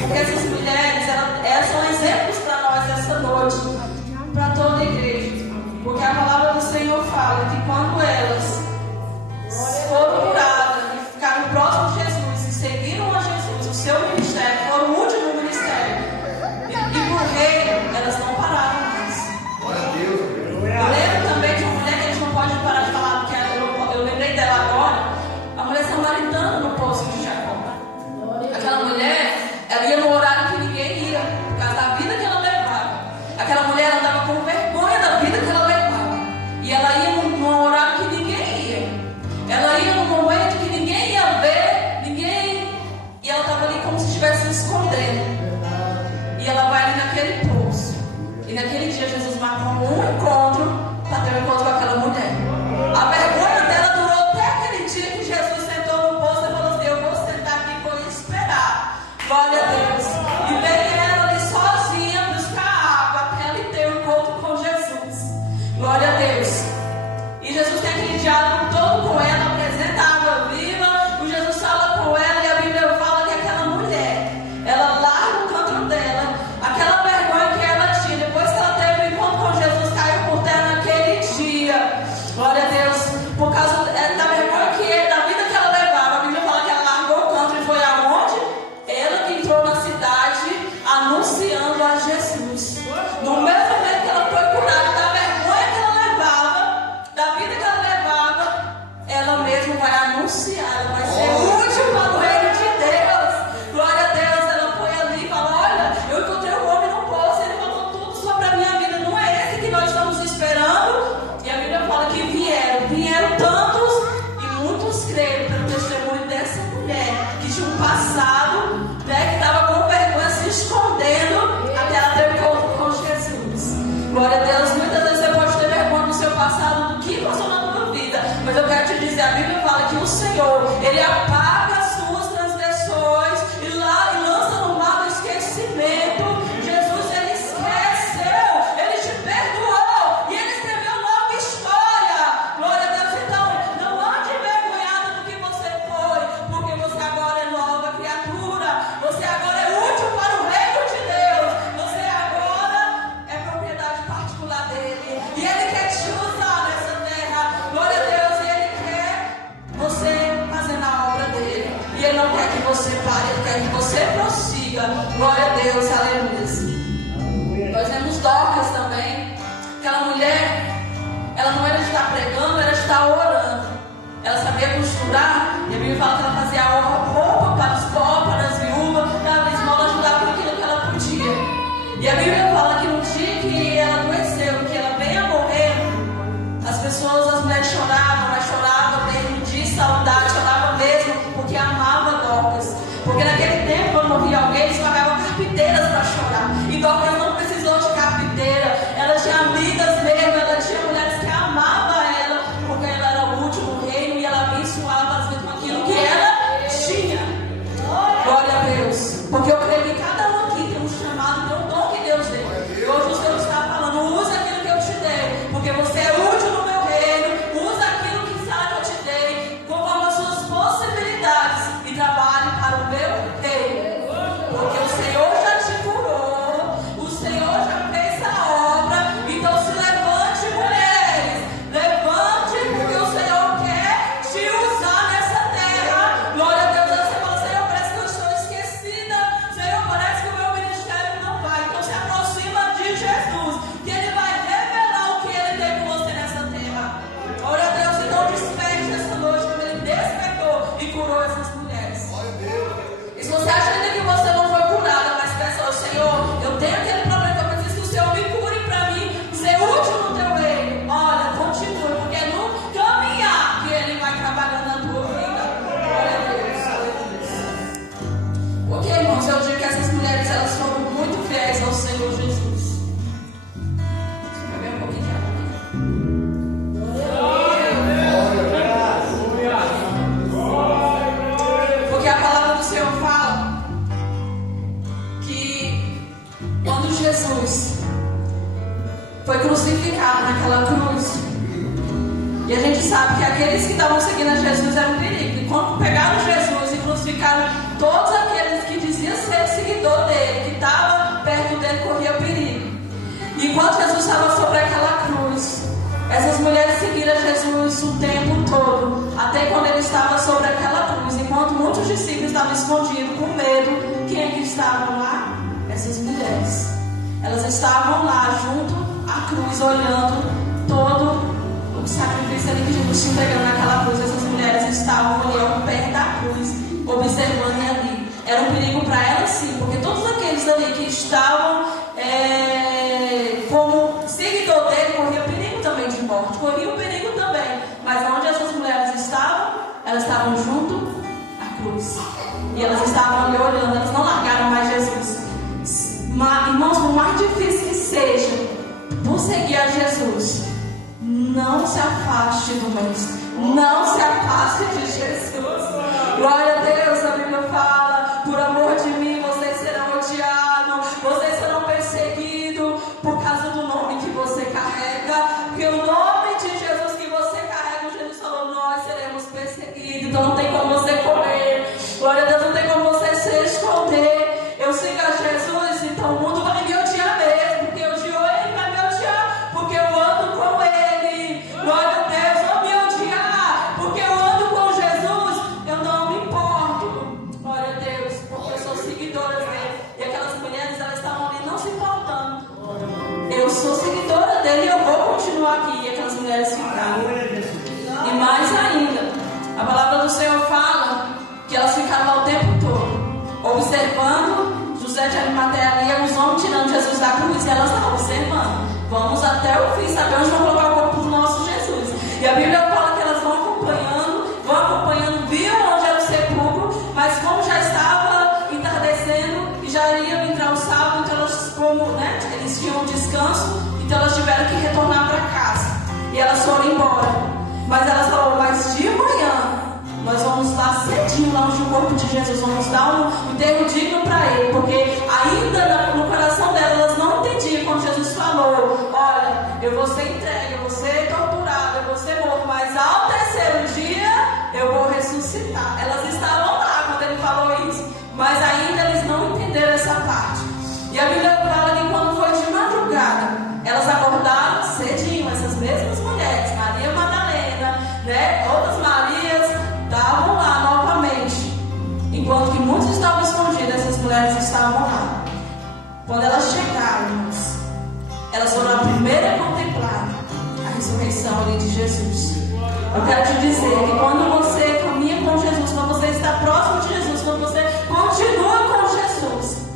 Porque essas mulheres, elas são exemplos para nós essa noite, para toda a igreja. Porque a palavra do Senhor fala que quando elas foram curadas e ficaram próximas de Jesus e seguiram a Jesus, o seu ministério, foi o último ministério, e por reino, elas não pararam mais. Eu lembro também de uma mulher que a gente não pode parar de falar, porque eu lembrei dela agora, a mulher samaritana no poço de Jacó. Aquela mulher, ela ia no horário que ninguém ia, por causa da vida que ela levava. Aquela mulher andava com vergonha da vida que ela levava. E ela ia num horário que ninguém ia. Ela ia num momento que ninguém ia ver, e ela estava ali como se estivesse se escondendo. E ela vai ali naquele poço. E naquele dia Jesus marcou um encontro para ter um encontro com aquela mulher. A vergonha dela durou até aquele dia que Jesus sentou no poço e falou assim: eu vou sentar aqui e vou esperar. Glória a Deus. E veio ela ali sozinha buscar água até ela ter um encontro com Jesus. Glória a Deus. E Jesus tem aquele diálogo todo com ela, apresenta a água viva. O Jesus fala com ela e a Bíblia fala que aquela mulher, ela larga o canto dela, aquela vergonha que ela tinha, depois que ela teve um encontro com Jesus, caiu por terra naquele dia. Glória a Deus. Por causa da vergonha da vida que ela levava, a Bíblia fala que ela largou o canto e foi aonde? Ela que entrou na cidade anunciando a Jesus. No mesmo momento que ela foi curada da vergonha que ela levava, da vida que ela levava, ela mesma vai anunciar, ela vai ser útil para o reino de Deus. Glória a Deus. Ela foi ali e falou: olha, eu encontrei um homem no poço, ele falou tudo sobre a minha vida, não é esse que nós estamos esperando? E a Bíblia fala que vieram tantos, e muitos creram pelo testemunho dessa mulher, que tinha um passado, né, que estava com vergonha, se escondendo, até ela ter um encontro com Jesus. Glória a Deus. Muitas vezes você pode ter vergonha no seu passado, do que passou na tua vida, mas eu quero te dizer, a Bíblia fala que o Senhor, Ele apaga as suas transgressões e lança no mar do esquecimento. Jesus, Ele esqueceu, Ele te perdoou e Ele escreveu nova história. Glória a Deus. Então, não ande envergonhado do que você foi, porque você agora é nova criatura, você agora é útil para o reino de Deus, você agora é propriedade particular dEle, e Ele quer te usar nessa terra. Glória a Deus. E Ele quer você fazendo a obra dEle, e Ele não quer que você pare, Ele quer que você prossiga. Glória a Deus. Aleluia. Nós vemos Dorcas também. Aquela mulher, ela não era de estar pregando, era de estar orando. Ela sabia costurar, e a Bíblia fala que ela fazia roupa para os pobres, para as viúvas, dava esmola, ajudava com aquilo que ela podia. E a Bíblia fala que no dia que ela adoeceu, que ela veio a morrer, as mulheres choravam, mas choravam mesmo de saudade, choravam mesmo porque amava Dorcas. Porque naquele tempo, quando morria alguém, eles pagavam carpinteiras para chorar. E Dorcas não precisou de carpinteira, ela tinha amigas mesmo, ela tinha mulheres que amavam ela, porque ela era útil no reino e ela abençoava as vidas com aquilo que ela tinha. Glória a Deus. Porque eu creio que cada um aqui tem um chamado, tem um dom que Deus deu. E hoje o Senhor está falando: usa aquilo que eu te dei, porque você é útil no meu reino. Usa aquilo que sabe eu te dei, conforme as suas possibilidades, e trabalhe para o meu reino. Porque o Senhor já te curou, o Senhor já fez a obra. Então se levante, mulheres, levante, porque o Senhor quer te usar nessa terra. Glória a Deus. Você fala: Senhor, parece que eu estou esquecida, Senhor, parece que o meu ministério não vai. Então se aproxima de Jesus, que Ele vai revelar o que Ele tem com você nessa terra. Glória a Deus. Então desperte essa noite como Ele despertou e curou essas mulheres. E se você acha ainda que você não foi curada, mas peça ao Senhor: eu tenho aquele problema que eu preciso que o Senhor me cure para mim ser útil no teu reino. Olha, continue, porque é no caminhar que Ele vai trabalhando na tua vida. Glória a Deus. Aleluia. Porque, irmãos, eu digo que essas mulheres, elas foram muito fiéis ao Senhor Jesus. Deixa eu beber um pouquinho de água aqui. Porque a palavra do Senhor fala que quando Jesus foi crucificado naquela cruz, e a gente sabe que aqueles que estavam seguindo a Jesus eram um perigo. E quando pegaram Jesus e crucificaram todos aqueles que diziam ser seguidores Jesus o tempo todo, até quando ele estava sobre aquela cruz. Enquanto muitos discípulos estavam escondidos com medo, quem é que estavam lá? Essas mulheres. Elas estavam lá junto à cruz, olhando todo o sacrifício ali que Jesus tinha entregado naquela cruz. Essas mulheres estavam ali ao pé da cruz, observando ali. Era um perigo para elas, sim, porque todos aqueles ali que estavam como seguidor dele corriam perigo também de morte, corriam perigo também. Mas onde essas mulheres estavam? Elas estavam junto à cruz. E elas estavam ali olhando, elas não largaram mais Jesus. Irmãos, por mais difícil que seja, por seguir a Jesus, não se afaste do mestre. Não se afaste de Jesus. Glória a Deus, a Bíblia fala: por amor de mim, vocês serão odiados, vocês serão perseguidos por causa do nome que você carrega. Porque o nome de Jesus que você carrega, Jesus falou, nós seremos perseguidos. Então não tem como você correr. Glória a Deus, não tem como você se esconder. Eu sigo a Jesus, então o mundo vai me odiar mesmo, porque odiou ele, vai me odiar, porque eu ando com ele. Glória a Deus, vão me odiar, porque eu ando com Jesus, eu não me importo. Glória a Deus, porque eu sou seguidora dele. E aquelas mulheres, elas estavam ali não se importando. Eu sou seguidora dele e eu vou continuar aqui. E aquelas mulheres ficaram. E mais ainda, a palavra do Senhor fala que elas ficavam o tempo todo observando José de Arimateia ali, os homens tirando Jesus da cruz, e elas estavam observando. Vamos até o fim, saber onde vão colocar o corpo do nosso Jesus. E a Bíblia fala que elas vão acompanhando, viam onde era o sepulcro, mas como já estava entardecendo e já iriam entrar o sábado, então elas, eles tinham um descanso, então elas tiveram que retornar para casa. E elas foram embora. Mas elas falaram, mas de manhã nós vamos lá cedinho, lá onde o corpo de Jesus, vamos dar um enterro digno para ele, porque ainda no coração delas, elas não entendiam quando Jesus falou, olha, eu vou ser entregue, eu vou ser torturado, eu vou ser morto, mas ao terceiro dia eu vou ressuscitar. Elas estavam lá quando ele falou isso, mas ainda eles não entenderam essa parte. E a Bíblia fala que quando foi de madrugada, elas acordaram cedinho, essas mesmas mulheres, Maria Madalena, outras Marias, estavam lá novamente. Enquanto que muitos estavam escondidos, essas mulheres estavam lá. Quando elas chegaram, elas foram a primeira a contemplar a ressurreição ali de Jesus. Eu quero te dizer que quando você caminha com Jesus, quando você está próximo de Jesus, quando você continua com Jesus,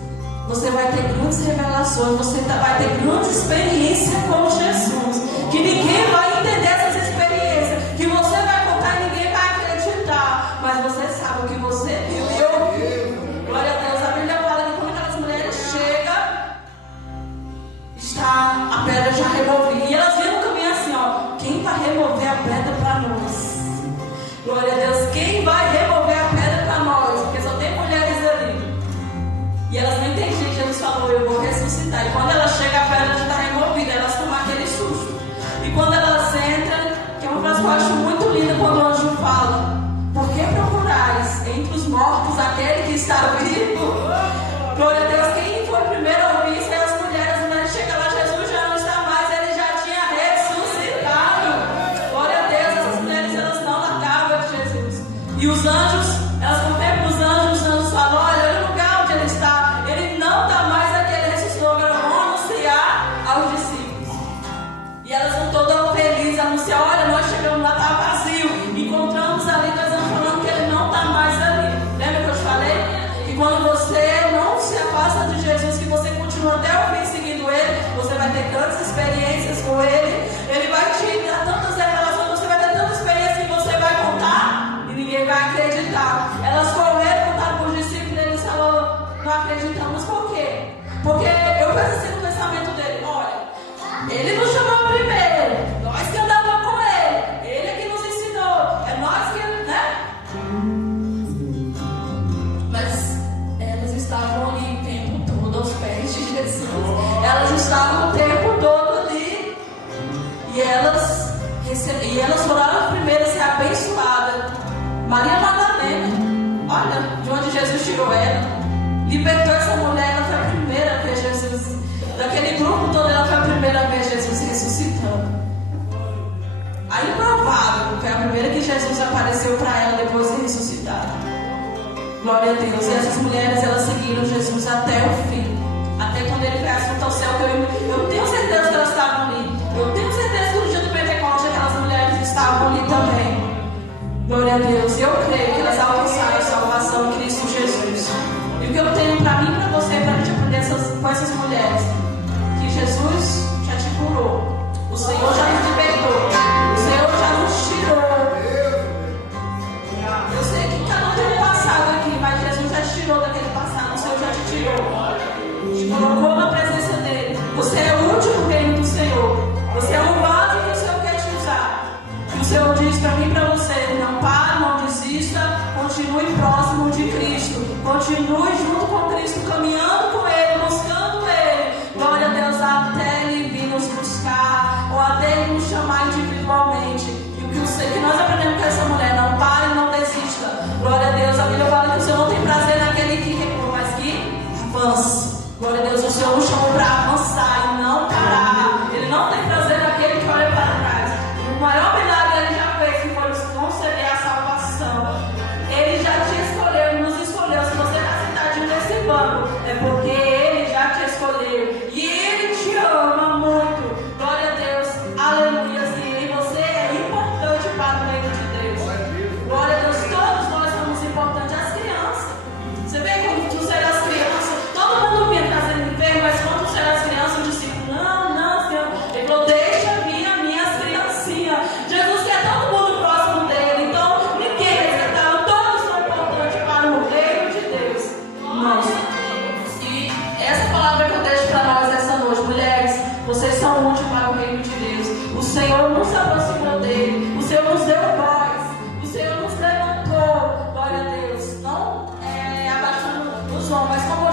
você vai ter grandes revelações, você vai ter grande experiência com Jesus, que ninguém vai entender essas experiências, que você vai contar e ninguém vai acreditar, mas você sabe o que você viu e ouviu. Glória a Deus, a Bíblia fala que quando aquelas mulheres chegam, está a pedra já removida, e elas viram no caminho assim, quem vai remover a pedra para nós? Glória a Deus, quem vai remover a pedra para nós? Porque só tem mulheres ali. E elas não entendiam, Jesus falou, eu vou ressuscitar. E quando ela chega, a pedra já está removida, elas tomam aquele susto. E quando elas entram, que é uma frase que eu acho muito linda, quando o anjo fala, por que procurais entre os mortos aquele que está vivo? Glória a Deus, quem foi primeiro a ouvir isso é as mulheres chegam lá, Jesus já não está mais, ele já tinha ressuscitado. Glória a Deus, essas mulheres, elas não largavam de Jesus. E os anjos, elas contemplam os anjos falam, olha o lugar onde ele está, ele não está mais aqui, ele ressuscitou, agora vão anunciar aos discípulos. E elas vão todas felizes anunciar, olha, nós chegamos lá, está vazio, encontramos ali, nós estamos falando que ele não está mais ali. Lembra que eu te falei? Que quando você não se afasta de Jesus, que você continua até o fim seguindo ele, você vai ter tantas experiências com ele, ele vai te dar tantas revelações, você vai ter tantas experiências que você vai contar e ninguém vai acreditar. Elas correram, contaram para os discípulos, eles falaram, não acreditamos por quê? Porque eu penso assim no pensamento dele, olha, ele nos chamou primeiro, nós que andávamos com ele é que nos ensinou, é nós que, Mas elas estavam ali o tempo todo aos pés de Jesus. Elas estavam o tempo todo ali. E elas foram as primeiras a ser abençoadas. Maria Madalena, olha de onde Jesus tirou ela, libertou essa mulher, ela foi a primeira a ver Jesus. Daquele grupo todo, ela foi a primeira a ver Jesus ressuscitando. A improvável, foi a primeira que Jesus apareceu para ela depois de ressuscitar. Glória a Deus. E essas mulheres, elas seguiram Jesus até o fim. Até quando ele foi assunto ao céu, que eu tenho certeza que elas estavam ali. Eu tenho certeza que no dia do Pentecostes aquelas mulheres estavam ali também. Glória a Deus. E eu creio que elas alcançaram a salvação em Cristo Jesus. E o que eu tenho para mim e para você, para a gente aprender com essas mulheres, que Jesus já te curou. O Senhor já nos libertou. O Senhor já nos tirou. Eu sei que cada um tem um passado aqui, mas Jesus já te tirou daquele passado. O Senhor já te tirou. Te colocou na presença dele. Você é útil no reino do Senhor. Você é um vaso que o Senhor quer te usar. E o Senhor diz para mim e para você: não pare, não desista. Continue próximo de Cristo. Continue junto com Cristo, caminhando com Ele, buscando Ele. Glória a Deus, até Ele vir nos buscar, ou até Ele nos chamar individualmente. E o que nós aprendemos com essa mulher: não pare, não desista. Glória a Deus. A Bíblia fala que o Senhor não tem prazer naquele que recua, mas que avança. Glória a Deus. O Senhor nos chamou para avançar e não parar. Ele não tem prazer naquele que olha para trás. O maior milagre Ele já fez, que foi nos conceder a salvação. Ele já te escolheu, Ele nos escolheu. Se você está sentadinho nesse banco, é porque Ele já te escolheu. E Ele te ama muito. Glória a Deus. Aleluia. E você é importante para o reino de Deus. Glória a Deus. Todos nós somos importantes. As crianças. Você vê quando tu será as crianças, todo mundo vinha trazendo enfermo, mas quando tu será as crianças, eu disse: não, Senhor. Ele falou: deixa vir as minhas criancinhas. Jesus quer todo mundo próximo dele. Então, ninguém é resgatado. Todos são importantes para o reino de Deus. Nossa. E essa palavra que eu deixo para nós essa noite: mulheres, vocês são úteis para o reino de Deus. O Senhor nos aproximou dele. O Senhor nos deu voz. O Senhor nos levantou. Glória a Deus. Não abaixando os homens, mas como